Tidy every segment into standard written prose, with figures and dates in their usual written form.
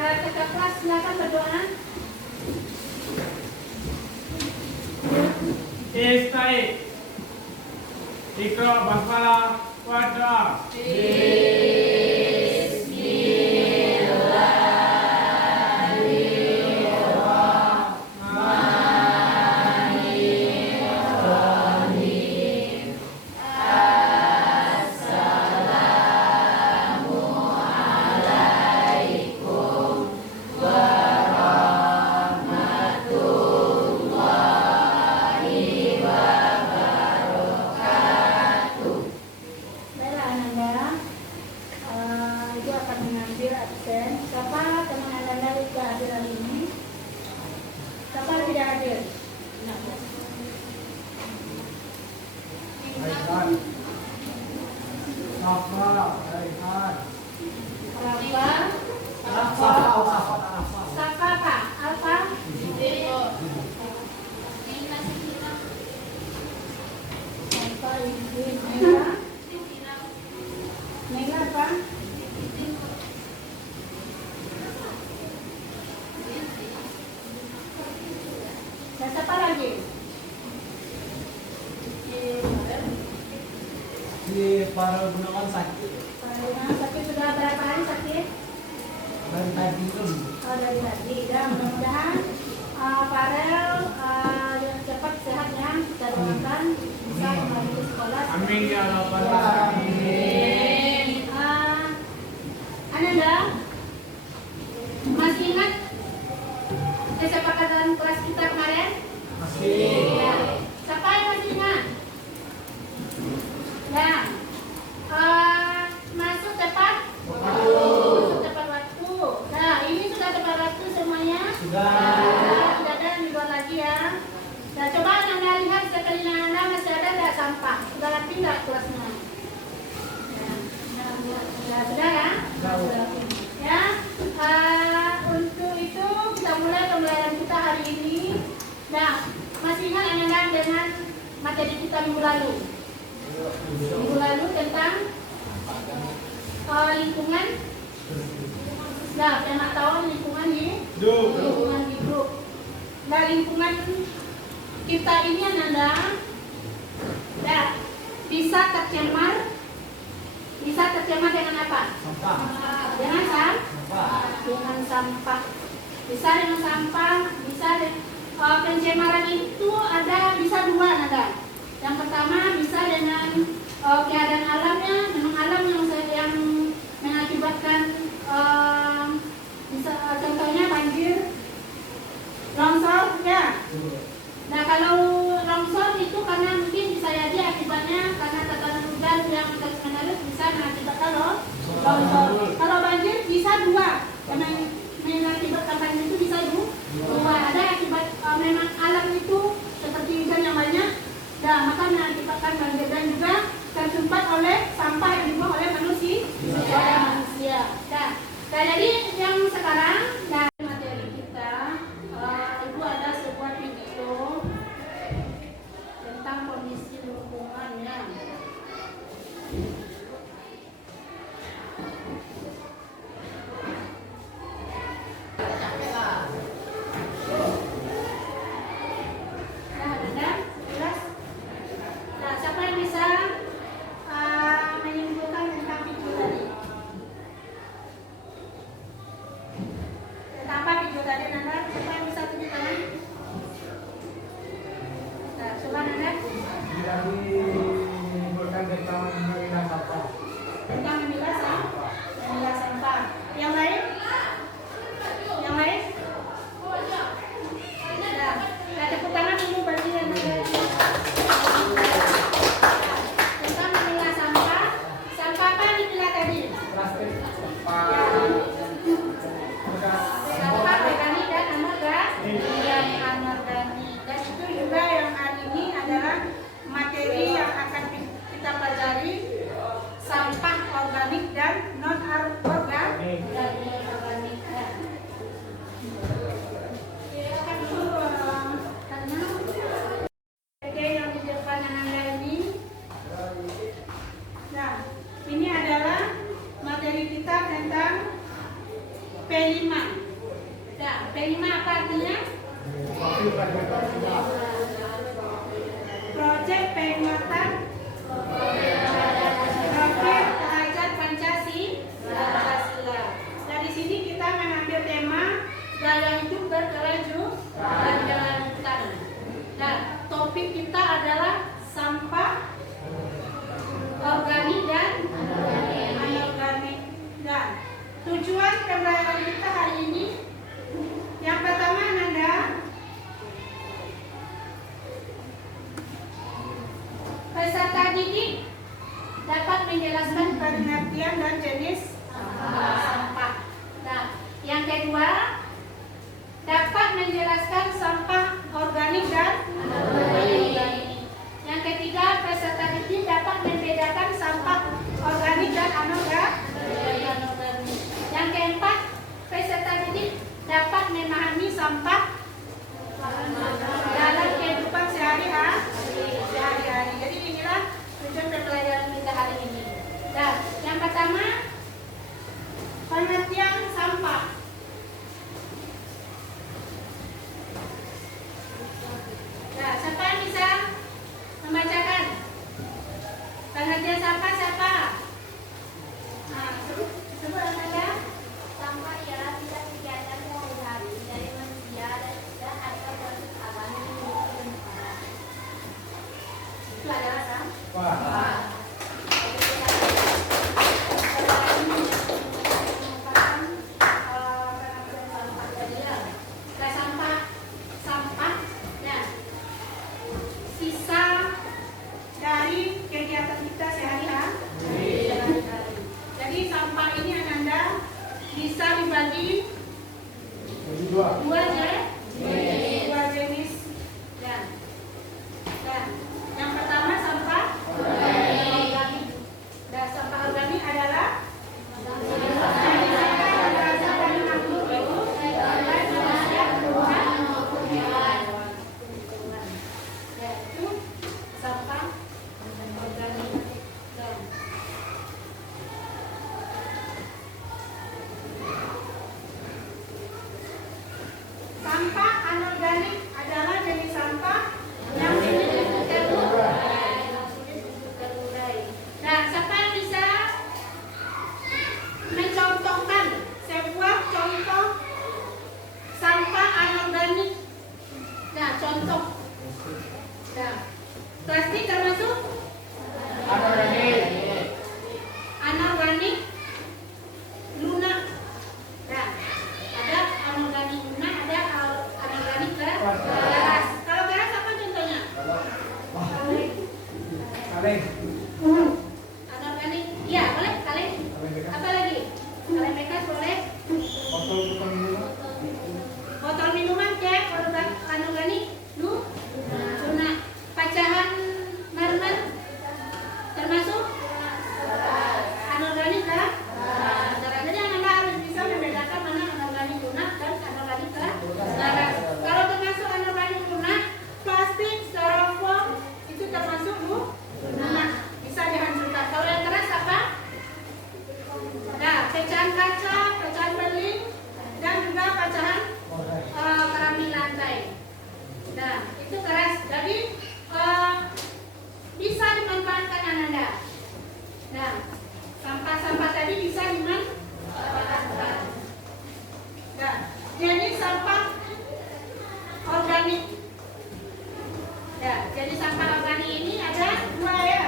Kakak kelas silakan berdoa. Baik. Ikra basmalah wa doa. Baiklah Ananda, Ibu akan mengambil absen. Siapa teman Ananda yang tidak hadir hari ini? Siapa yang tidak hadir? Raihan. Safa, Raihan. Rafa, Safa Pak, Alfa, Safa, Nela apa? Dan siapa lagi? Si para gunawan sakit Yang sakit sudah berapa hari sakit? dari tadi itu. Oh, dari tadi. Dan mudah-mudahan Farel cepat sehat ya. Kita doakan bisa kembali ke sekolah. Amin ya rabbal alamin. Ananda, masih ingat kesepakatan kelas kita kemarin? Masih. Ya. Siapa yang masih ingat? Ya. Masuk tepat? Masuk tepat waktu. Nah, ini sudah tepat waktu semuanya? Sudah. Tidak ada yang di luar lagi ya. Nah, coba Anda lihat sekeliling Anda masih ada tidak sampah? Sudah rapi tidak kelasnya? Ya, sudah ya? Ya, untuk itu kita mulai pembelajaran kita hari ini. Nah, masih ingat Anda dengan materi kita minggu lalu? Minggu lalu tentang lingkungan. Nah, pengetahuan lingkungan hidup. Nah, lingkungan kita ini Anda bisa tercemar dengan apa? Sampah. Dengan Sampah. dengan sampah. Bisa dengan sampah, bisa pencemaran itu bisa dua Anda. Yang pertama bisa dengan keadaan alamnya, memang alam yang mengakibatkan bisa contohnya banjir, longsor ya. Nah, kalau longsor itu karena mungkin bisa jadi akibatnya karena tekanan hujan yang terus-menerus bisa mengakibatkan longsor. Kalau banjir bisa dua, karena mengakibatkan banjir itu bisa dua. Ada akibat memang alam itu seperti hujan yang banyak, nah maka mengakibatkan banjir dan juga tersumbat oleh sampah yang dibuang oleh manusia. Nah, jadi P5. Nah, P5 apa artinya? Proyek penguatan Program Belajar Pancasila. Dari sini kita mengambil tema gaya hidup berkelanjutan. Nah, topik kita adalah sampah organik dan anorganik. Nah, tujuan pembelajaran kita hari ini yang pertama, Nanda, peserta didik dapat menjelaskan pengertian dan jenis sampah. Nah, yang kedua, dapat menjelaskan sampah organik dan anorganik. Yang ketiga, peserta didik dapat membedakan sampah organik dan anorganik. Yang keempat, peserta didik dapat memahami sampah dalam kehidupan sehari-hari. Jadi inilah tujuan pembelajaran kita hari ini. Nah, yang pertama, pengertian sampah. Nah, siapa yang bisa membacakan pengertian sampah? Siapa? Nah, sebut Anda. Sampah ialah tidak kegiatan sehari-hari dari manusia dan atau proses alami di lingkungan. Itu adalah sampah. Wah. Sisa dari kegiatan kita sehari-hari. Jadi sampah ini Ananda bisa dibagi dua jenis. Dan yang pertama sampah organik. Dan sampah organik adalah dari makhluk hidup, baik manusia, tumbuhan maupun hewan. Yaitu sampah organik. Dan sampah anorganik adalah jenis sampah yang sulit terurai. Nah, siapa yang bisa mencontohkan sebuah contoh sampah anorganik? Nah, contoh. Nah, plastik termasuk anorganik lunak. Nah, ada anorganik lunak, ada anorganik keras. Kalau keras apa contohnya? Kaleng. Anorganik, iya boleh kaleng. Apa lagi? Kaleng bekas boleh. Botol minuman cek anorganik lunak. Pecahan mermer termasuk anorganik keras. Jadi Anda harus bisa membedakan mana anorganik lunak dan anorganik keras. Kalau termasuk anorganik lunak, plastik, styrofoam itu termasuk lunak, bisa dihancurkan. Kalau yang keras apa? Nah, pecahan kaca, pecahan beling, dan juga pecahan keramik lantai. Nah, itu keras. Jadi bisa dimanfaatkan Anda. Nah, sampah-sampah tadi bisa dimanfaatkan. Nah, jadi sampah organik. Ya, jadi sampah organik ini ada dua ya.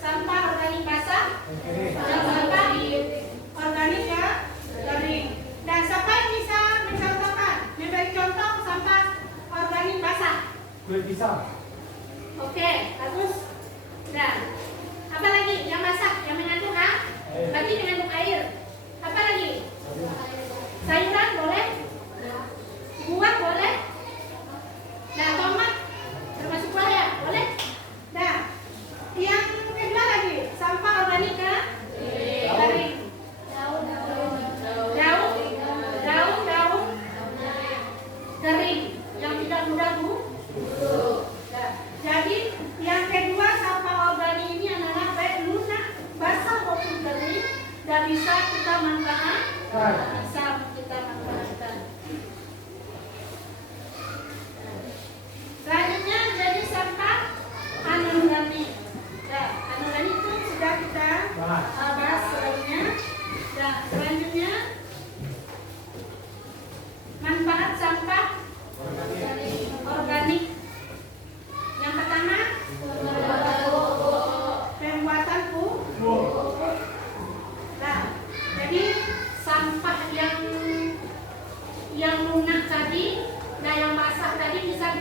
Sampah organik basah dan sampah organik ya kering. Dan siapa yang bisa mencontohkan, memberi contoh sampah organik basah? Kulit pisang. Oke, bagus. Nah, apa lagi? Yang basah, yang mengandung berarti mengandung air. Apa lagi? Sayuran boleh? Buah boleh? Nah, tomat termasuk buah ya? Boleh? Nah, yang kedua lagi, sampah organik kering. Daun kering yang tidak mudah busuk. Nah, jadi yang kedua sampah organik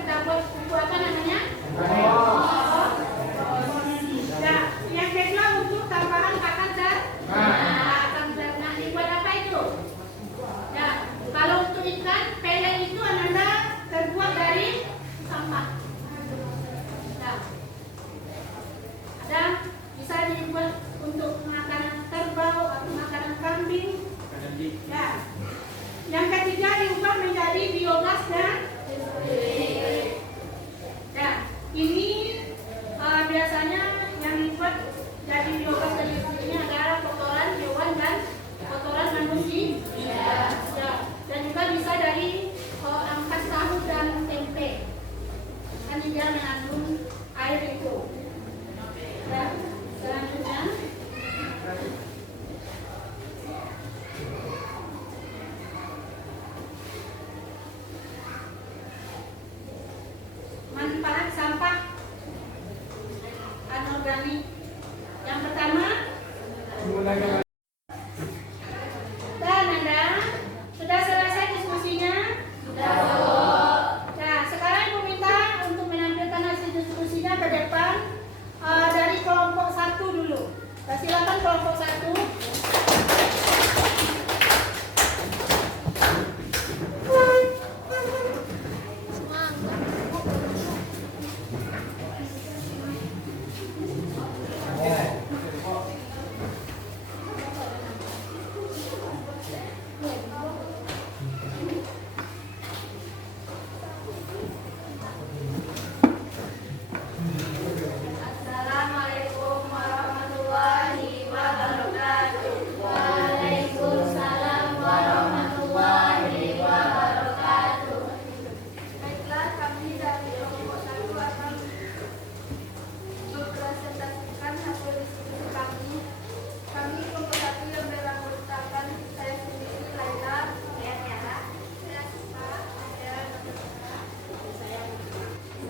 kita buat buku apa namanya? Ya, yang kedua untuk tambahan pakan ternak. Nah, dibuat apa itu? Ya, kalau untuk ikan, pele itu Ananda terbuat dari sampah. Ya. Ada bisa dibuat untuk makanan kerbau atau makanan kambing. Ya. Yang ketiga diubah menjadi biogas dan listrik. Ya, ini biasanya yang dibuat jadi biogas dan listrik ini adalah kotoran hewan dan kotoran manusia. Ya. Dan juga bisa dari ampas tahu dan tempe. Kan dia mengandung air itu. Ya. Selanjutnya manfaat sampah anorganik. Yang pertama, dan Anda sudah selesai diskusinya? Sudah. Nah, sekarang Ibu minta untuk menampilkan hasil diskusinya ke depan dari kelompok 1 dulu. Silakan kelompok 1. Assalamualaikum warahmatullahi wabarakatuh. Waalaikumsalam warahmatullahi wabarakatuh. Baiklah, kami dari kelompok 1 akan mempresentasikan hasil diskusi kami. Kami kelompok 1 yang beranggotakan saya sendiri, Laila, saya Tiara, saya Sista, saya Natasha, saya Mika.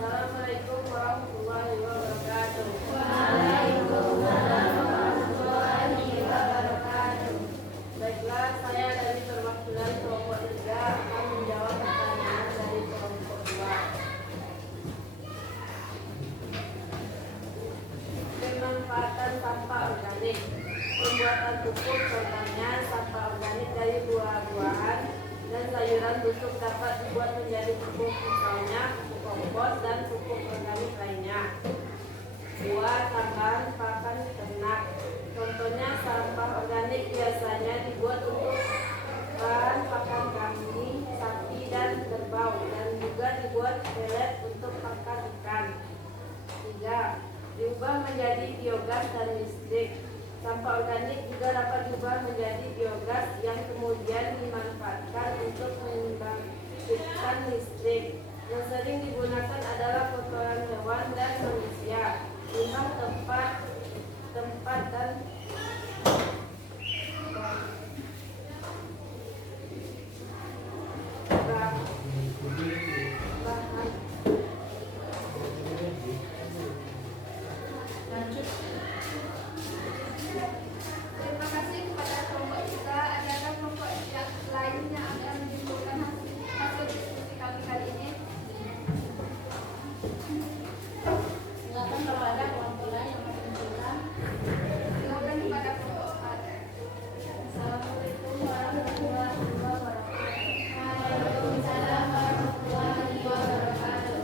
Assalamualaikum warahmatullahi wabarakatuh. Waalaikumsalam warahmatullahi wabarakatuh. Baiklah, saya dari perwakilan kelompok 3 akan menjawab pertanyaan dari kelompok 2. Pemanfaatan sampah organik. Pembuatan pupuk, contohnya sampah organik dari buah-buahan dan sayuran busuk dapat dibuat menjadi pupuk, misalnya pupuk kompos dan pupuk organik lainnya. Buah tambahan pakan ternak, contohnya sampah organik biasanya dibuat untuk bahan pakan kambing, sapi, dan kerbau, dan juga dibuat pelet untuk pakan ikan. 3. Diubah menjadi biogas dan listrik. Sampah organik juga dapat diubah menjadi biogas yang kemudian dimanfaatkan untuk membangkitkan listrik. Yang sering digunakan adalah kotoran hewan dan manusia, limbah tempat dan bahan. Lanjut. Terima kasih kepada kelompok kita. Adakah kelompok yang lain yang akan menyimpulkan hasil diskusi kami kali ini? Silakan kalau ada kelompok lain yang mau menunjukkan. Silakan kepada kelompok 4. Assalamualaikum warahmatullahi wabarakatuh. Waalaikumsalam warahmatullahi wabarakatuh.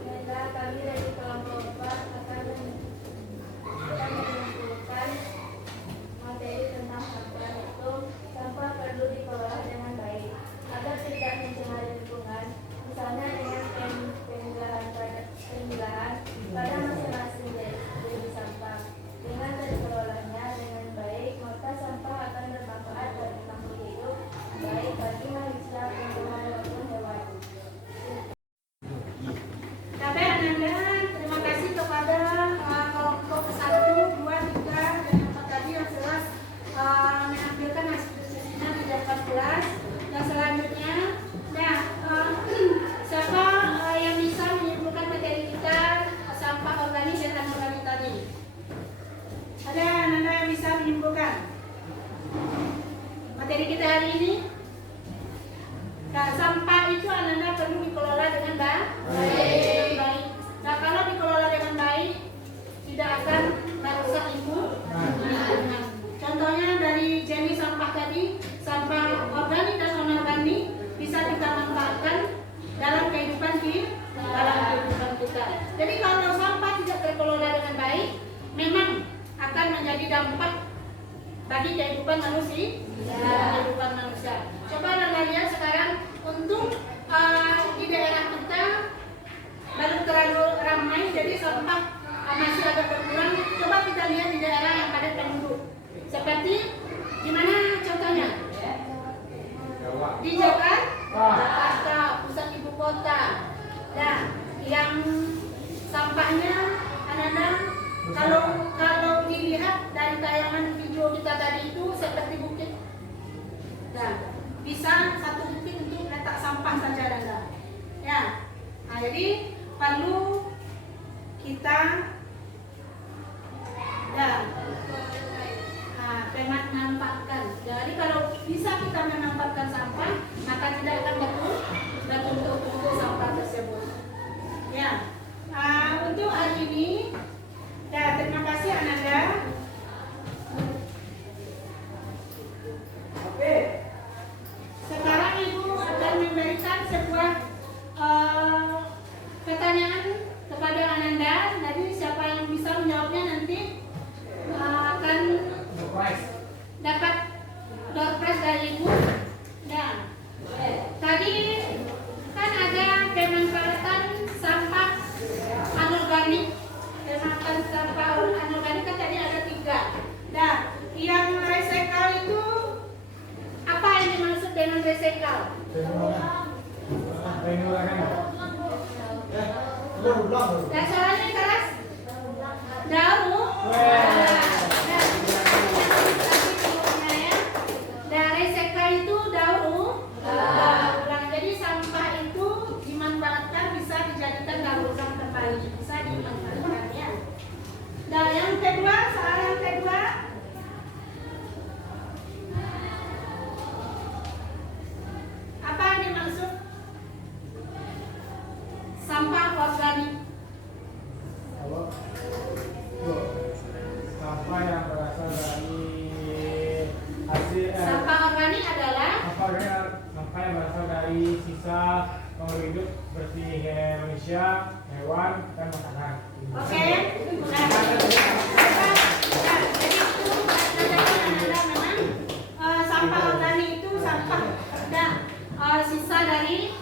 Baiklah, kami dari kelompok 4 akan menyimpulkan materi tentang sampah, itu sampah perlu dikelola dengan baik agar tidak mencemari lingkungan, misalnya dengan pemilahan pada masing-masing jenis sampah. Dengan dikelolanya dengan baik, maka sampah akan bermanfaat bagi makhluk hidup, baik bagi manusia, lingkungan maupun hewan. Tapi Ananda, terima kasih kepada kelompok 1, 2, 3, dan 4 tadi yang jelas menampilkan hasil diskusinya di depan kelas. Dan selanjutnya, nah siapa yang bisa menyimpulkan materi kita sampah organik dan anorganik tadi? Ada Ananda yang bisa menyimpulkan materi kita hari ini? Nah, sampah itu Ananda perlu dikelola dengan baik. Dengan baik. Nah, kalau dikelola dengan baik, tidak akan merusak lingkungan. Contohnya dari jenis sampah tadi, sampah organik dan anorganik bisa kita manfaatkan dalam kehidupan kita. Jadi kalau sampah tidak terkelola dengan baik, memang akan menjadi dampak bagi kehidupan manusia. Coba Anda lihat sekarang untuk di daerah kita belum terlalu ramai, jadi sampah masih agak berkurang. Coba kita lihat di daerah yang padat penduduk. Seperti di mana contohnya? Di Jakarta, pusat ibu kota. Nah, yang sampahnya anak-anak kalau dilihat dari tayangan video kita tadi itu seperti bukit. Nah, bisa satu bukit untuk letak sampah saja Anda. Ya. Nah, jadi perlu kita memanfaatkan. Jadi kalau bisa kita memanfaatkan sampah, maka tidak akan bertumpuk sampah tersebut. Ya. Untuk hari ini, terima kasih Ananda. Oke. Sekarang Ibu akan memberikan sebuah pertanyaan kepada Ananda. Jadi siapa yang bisa menjawabnya nanti akan dapat door prize dari Ibu. Nah, tadi kan ada pemanfaatan sampah anorganik. Pemanfaatan sampah anorganik kan tadi ada 3. Nah, yang recycle itu apa yang dimaksud dengan recycle? Dan suaranya keras? Daur. Dan recycle itu daur ulang. Jadi sampah itu dimanfaatkan, bisa dijadikan daur ulang kembali, bisa dimanfaatkan ya. Dan yang kedua, soal yang kedua, apa yang dimaksud sampah organik? Sampah yang berasal dari hasil Sampah organik adalah sampah yang berasal dari sisa makhluk hidup seperti manusia, hewan, dan makanan. oke. Nah, jadi itu adalah memang sampah organik itu sampah sisa dari